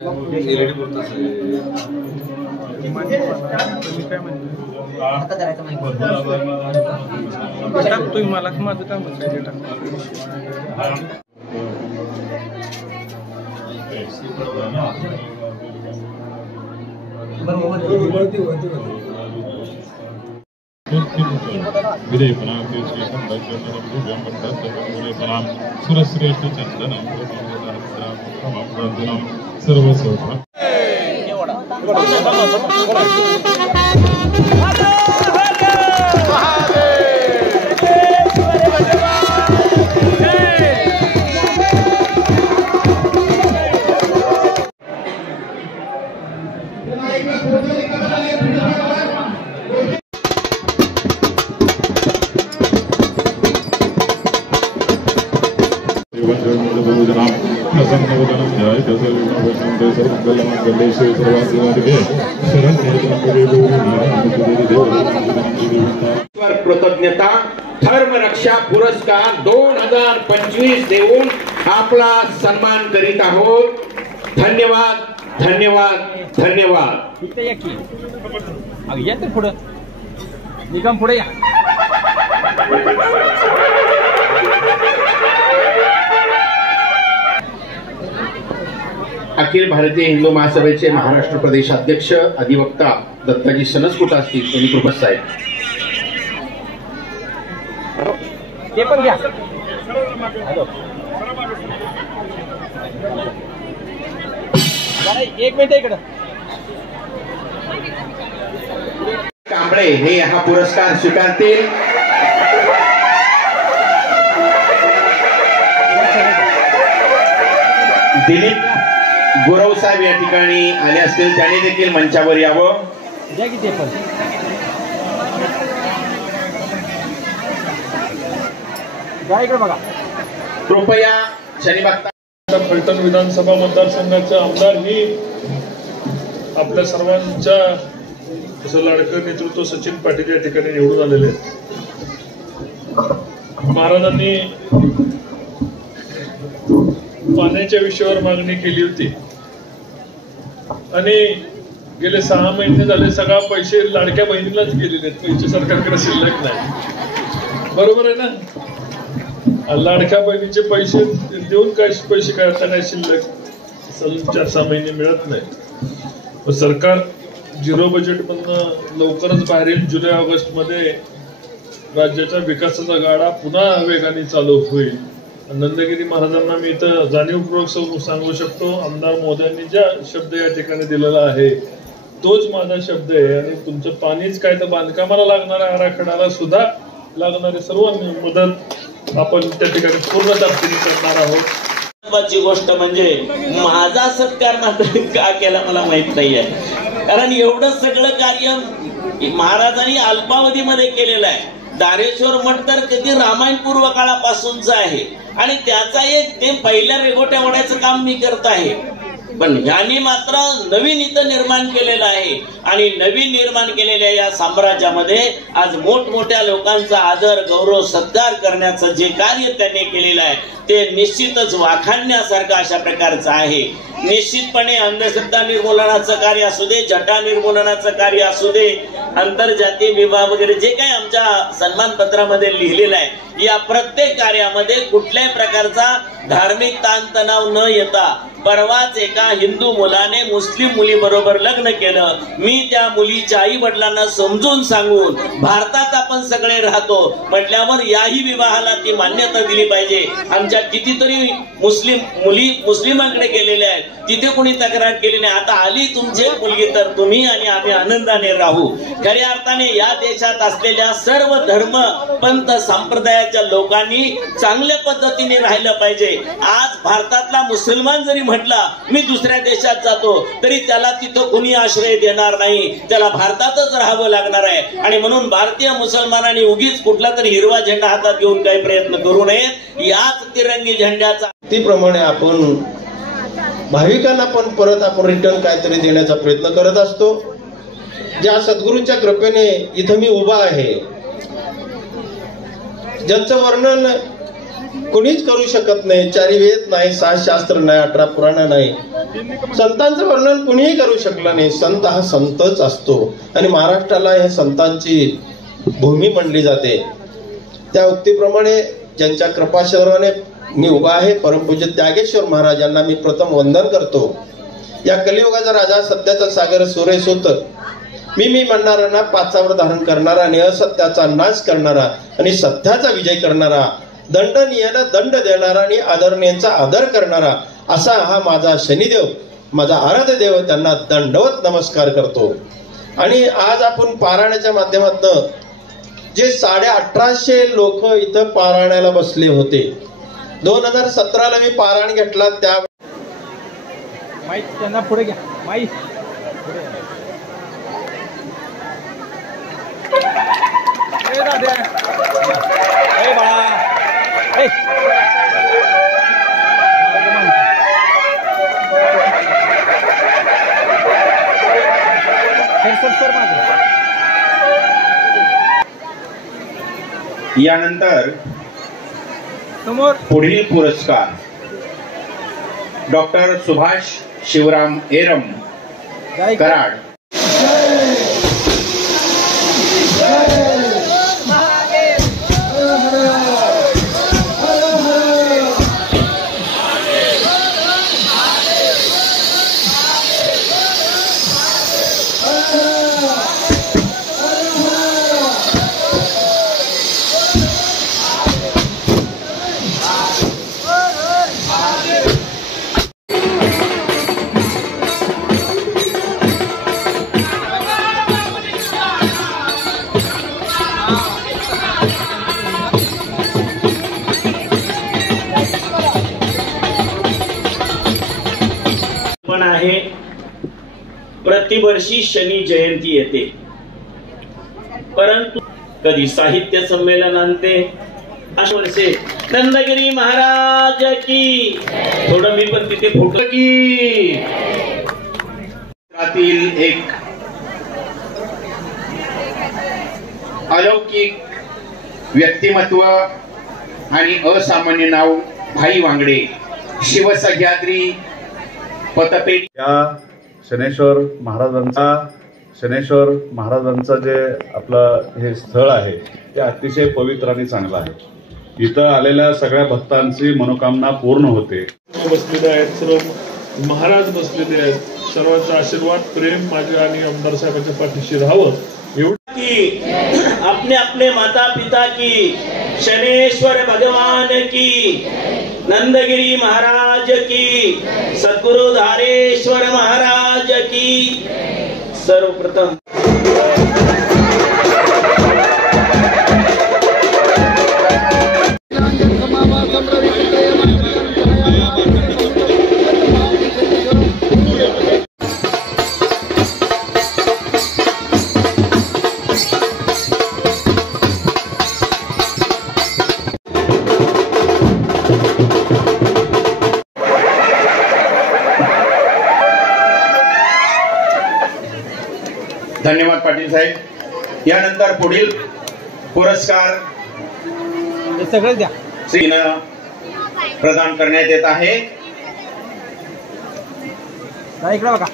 टाकतोय मला माझं कामच आहे सुरश्रेष्ठ चंदन सर्वस्व कृतज्ञता धर्म रक्षा पुरस्कार 2025 देऊन आपला सन्मान करीत आहोत। धन्यवाद धन्यवाद धन्यवाद। या तर पुढे निगम पुढे या। अखिल भारतीय हिंदू महासभेचे महाराष्ट्र प्रदेश अध्यक्ष अधिवक्ता दत्ताजी सनसकुट असतील त्यांनी कृपा साहेब ते पण घ्या। एक मिनिट इकडं कांबळे हे हा पुरस्कार स्वीकारतील। दिलीप गुरव साहेब या ठिकाणी आले असतील, त्यांनी देखील मंचावर यावं। कृपया शनिवार फलटण विधानसभा मतदारसंघाचे आमदार ही आपल्या सर्वांच्या असं लाडकं नेतृत्व सचिन पाटील या ठिकाणी निवडून आलेले आहेत। महाराजांनी पाण्याच्या विषयावर मागणी केली होती आणि गेले 6 महिने झाले सगळा पैसे लाडक्या बहिणीलाच गेलेले आहेत, पैसे सरकारकडे शिल्लक नाही। बरोबर आहे ना? लाडक्या बहिणीचे पैसे देऊन काय पैसे काय नाही शिल्लक, 4-6 महिने मिळत नाही। सरकार झिरो बजेट मधनं लवकरच बाहेर येईल। जुलै ऑगस्ट मध्ये राज्याच्या विकासाचा गाडा पुन्हा वेगाने चालू होईल। नंदगिरी महाराजांना मी इथं जाणीवपूर्वक सांगू शकतो, आमदार मोदयांनी ज्या शब्द या ठिकाणी दिलेला आहे तोच माझा शब्द आहे। आणि तुमचं पाणीच काय तर बांधकामाला लागणाऱ्या आराखड्याला सुद्धा लागणारी सर्व मदत आपण त्या ठिकाणी पूर्ण ताकदीने करणार आहोत। महत्त्वाची गोष्ट म्हणजे माझा सत्कार मात्र का केला मला माहित नाहीये, कारण एवढं सगळं कार्य महाराजांनी अल्पावधीमध्ये केलेलं आहे। दारेश्वर मठ तर कधी रामायण पूर्व काळापासूनच आहे आणि त्याचा एक ते पहिल्या रेगोट्या ओढ्याचं काम मी करत आहे। पण ह्यांनी मात्र नवीन इथं निर्माण केलेलं आहे आणि नवीन निर्माण केलेल्या या साम्राज्यामध्ये आज मोठमोठ्या लोकांचा आदर गौरव सत्कार करण्याचं जे कार्य त्यांनी केलेलं आहे ते निश्चितच वाखाणण्यासारखं अशा प्रकारचं आहे। निश्चितपणे अंधश्रद्धा निर्मूलनाचं कार्य असू दे, जटा निर्मूलनाचं कार्य असू दे, आंतरजातीय विवाह वगैरे जे काही आमच्या सन्मान पत्रामध्ये लिहिलेलं आहे, या प्रत्येक कार्यामध्ये कुठल्याही प्रकारचा धार्मिक ताणतणाव न येता परवाच एका हिंदू मुलाने मुस्लिम मुली बरोबर लग्न केलं। मी त्या मुलीच्या आई वडिलांना समजून सांगून भारतात आपण सगळे राहतो म्हटल्यावर याही विवाहाला ती मान्यता दिली पाहिजे। आमच्या कितीतरी मुस्लिम मुली मुस्लिमांकडे गेलेल्या आहेत, तिथे कोणी तक्रार केली नाही। आता आली तुमची मुलगी तर तुम्ही आणि आम्ही आनंदाने राहू। खऱ्या अर्थाने या देशात असलेल्या सर्व धर्म पंथ संप्रदायाच्या लोकांनी चांगल्या पद्धतीने राहिलं पाहिजे। आज भारतातला मुसलमान जरी म्हटला मी दुसऱ्या देशात जातो तरी त्याला तिथं कुणी आश्रय देणार नाही, त्याला भारतातच राहावं लागणार आहे। आणि म्हणून भारतीय मुसलमानांनी उगीच कुठला तरी हिरवा झेंडा हातात घेऊन काही प्रयत्न करू नयेत। याच तिरंगी झेंड्याचा त्याप्रमाणे आपण भाविकांना पण परत आपण रिटर्न काहीतरी देण्याचा प्रयत्न करत असतो। ज्या सद्गुरूंच्या कृपेने इथं मी उभा आहे, ज्यांचं वर्णन कोणीच करू शकत नाही। 4 वेद नाही, 7 शास्त्र नाही, 18 पुराण नाही, संतांचं वर्णन कुणीही करू शकलं नाही. संत हा संतच असतो आणि महाराष्ट्राला हे संतांची भूमी म्हणली जाते. त्या उक्तीप्रमाणे ज्यांच्या कृपाशराने मी उभा आहे, परमपूज्य त्यागेश्वर महाराजांना मी प्रथम वंदन करतो. या कलियुगाचा राजा, सत्याचा सागर, सुरेश होत मी म्हणणाऱ्यांना पाचावर धारण करणारा आणि असत्याचा नाश करणारा आणि सत्याचा विजय करणारा, दंडनीयाला दंड देणारा आणि आदरणीयांचा आदर करणारा असा हा माझा शनिदेव, माझा आराध्य देव, त्यांना दंडवत नमस्कार करतो. आणि आज आपण पारायणाच्या माध्यमातून जे 1850 लोक इथं पारायणाला बसले होते. 2017ला मी पारायण घेतला त्या माईक त्यांना पुढे घ्या. माईक यानंतर समोर पुढील पुरस्कार डॉक्टर सुभाष शिवराम एरम, कराड. आहे. प्रतिवर्षी शनी जयंती येते, परंतु कधी साहित्य संमेलन आणते. अशा वर्षे नंदगिरी महाराज की, थोडं मी पण तिथे फोटो की त्यातील एक अलौकिक व्यक्तिमत्व आणि असामान्य नाव भाई वांगडे, शिवसह्याद्री पतपेढी. या शनेश्वर महाराजांचं जे आपलं हे स्थळ आहे ते अतिशय पवित्र आणि चांगलं आहे. इथं आलेल्या सगळ्या भक्तांची मनोकामना पूर्ण होते. बसलेले आहेत, सर्व महाराज बसलेले आहेत. सर्वांचा आशीर्वाद, प्रेम माझ्या आणि आमदार साहेबांच्या पाठीशी राहावं एवढं की. अपने अपने माता पिता की, शनेश्वर भगवान की, नंदगिरी महाराज की, सद्गुरु धारेश्वर महाराज की. सर्वप्रथम धन्यवाद पाटील साहेब. यानंतर पुढील पुरस्कार सगळं द्या श्रीनं प्रदान करण्यात येत आहे. इकडे बघा.